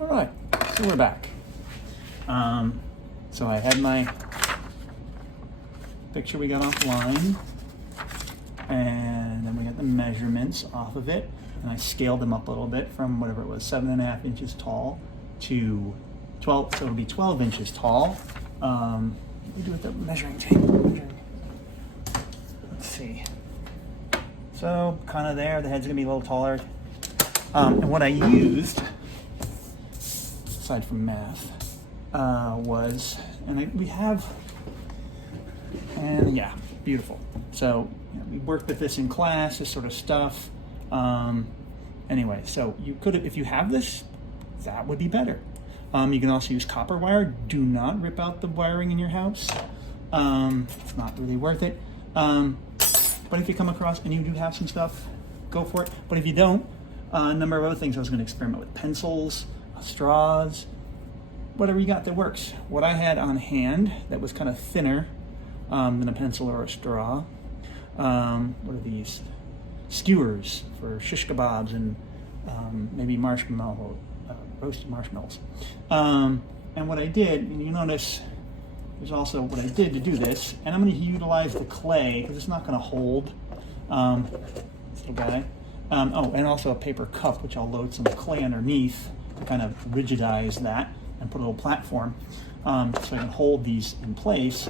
All right, so we're back. So I had my picture we got offline, and then we got the measurements off of it, and I scaled them up a little bit from whatever it was, 7.5 inches tall to 12, so it'll be 12 inches tall. What do we do with the measuring tape? Let's see. So kind of there, the head's gonna be a little taller. And what I used, aside from math, was, we have, and yeah, beautiful. So we worked with this in class, this sort of stuff. Anyway, so you could, if you have this, that would be better. You can also use copper wire. Do not rip out the wiring in your house. It's not really worth it. But if you come across and you do have some stuff, go for it. But if you don't, a number of other things I was going to experiment with: pencils, straws, whatever you got that works. What I had on hand that was kind of thinner than a pencil or a straw. What are these? Skewers for shish kebabs and maybe marshmallow, roasted marshmallows. And what I did, and you notice, there's also what I did to do this, and I'm going to utilize the clay because it's not going to hold this little guy. Oh, and also a paper cup, which I'll load some clay underneath to kind of rigidize that and put a little platform so I can hold these in place.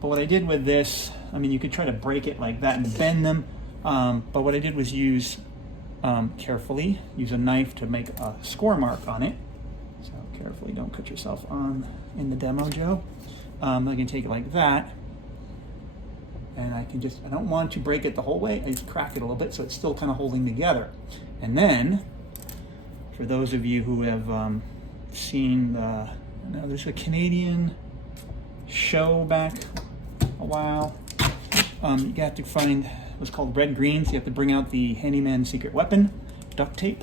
But what I did with this, you could try to break it like that and bend them, but what I did was use carefully, use a knife to make a score mark on it. So carefully, don't cut yourself on in the demo, Joe. I can take it like that, and I don't want to break it the whole way. I just crack it a little bit so it's still kind of holding together. And then, for those of you who have seen there's a Canadian show back a while, you have to find what's called red greens. You have to bring out the handyman secret weapon, duct tape,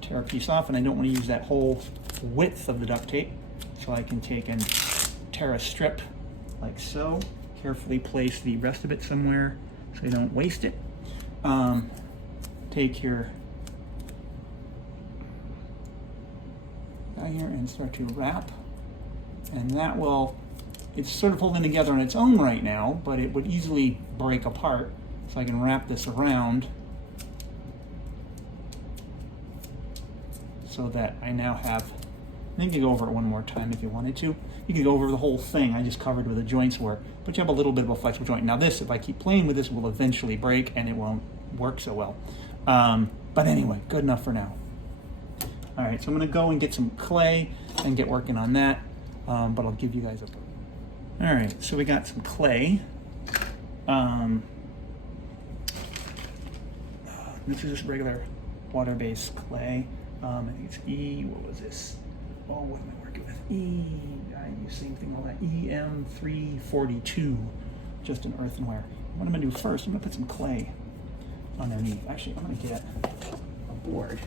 tear a piece off, and I don't want to use that whole width of the duct tape. So I can take and tear a strip like so, carefully place the rest of it somewhere so you don't waste it. Take your guy here and start to wrap, and that will, it's sort of holding together on its own right now, but it would easily break apart. So I can wrap this around so that I now have, I think you can go over it one more time if you wanted to. You can go over the whole thing. I just covered where the joints were, but you have a little bit of a flexible joint. Now this, if I keep playing with this, will eventually break and it won't work so well. But anyway, good enough for now. All right, so I'm gonna go and get some clay and get working on that, but I'll give you guys a... All right, so we got some clay. This is just regular water-based clay. I think it's what was this? Oh, what am I working with? I use same thing, all that. EM342, just an earthenware. What I'm gonna do first, I'm gonna put some clay underneath. Actually, I'm gonna get a board,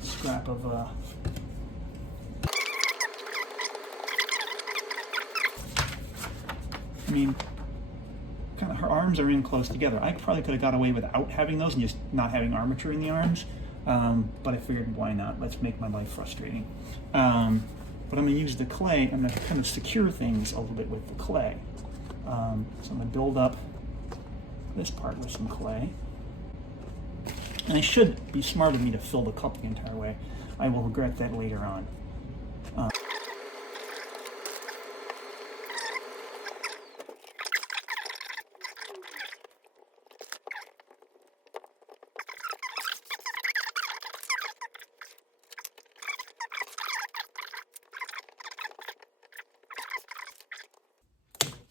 scrap of kind of her arms are in close together. I probably could have got away without having those and just not having armature in the arms. But I figured, why not? Let's make my life frustrating. But I'm going to use the clay. I'm going to kind of secure things a little bit with the clay. So I'm going to build up this part with some clay. And it should be smart of me to fill the cup the entire way. I will regret that later on.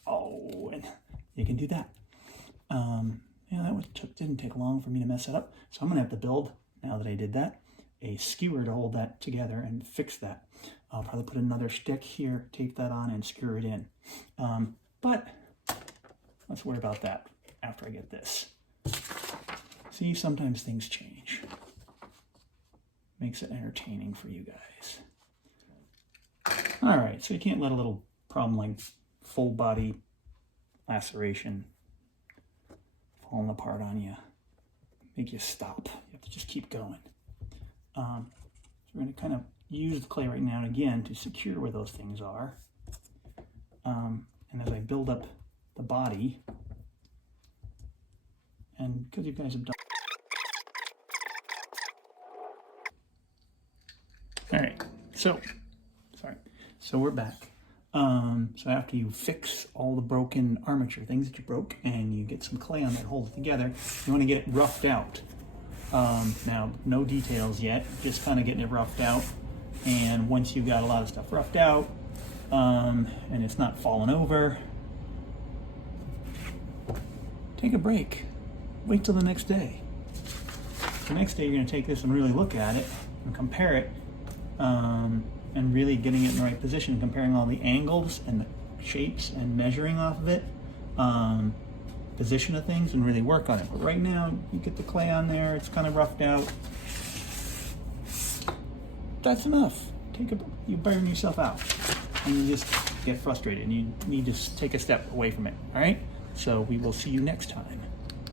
Oh, and you can do that. That didn't take long for me to mess it up. So I'm gonna have to build, now that I did that, a skewer to hold that together and fix that. I'll probably put another stick here, tape that on, and screw it in. But let's worry about that after I get this. See, sometimes things change. Makes it entertaining for you guys. All right, so you can't let a little problem like full body laceration falling apart on you make you stop. You have to just keep going. So we're going to kind of use the clay right now and again to secure where those things are. And as I build up the body, and because you guys have done... All right, so we're back. So after you fix all the broken armature things that you broke and you get some clay on that holds it together, you want to get it roughed out. Now, no details yet, just kind of getting it roughed out. And once you've got a lot of stuff roughed out, and it's not falling over, take a break. Wait till the next day. The next day you're going to take this and really look at it and compare it, and really getting it in the right position, comparing all the angles and the shapes and measuring off of it, position of things, and really work on it. But right now, you get the clay on there, it's kind of roughed out. That's enough. You burn yourself out, and you just get frustrated, and you need to take a step away from it. All right? So we will see you next time.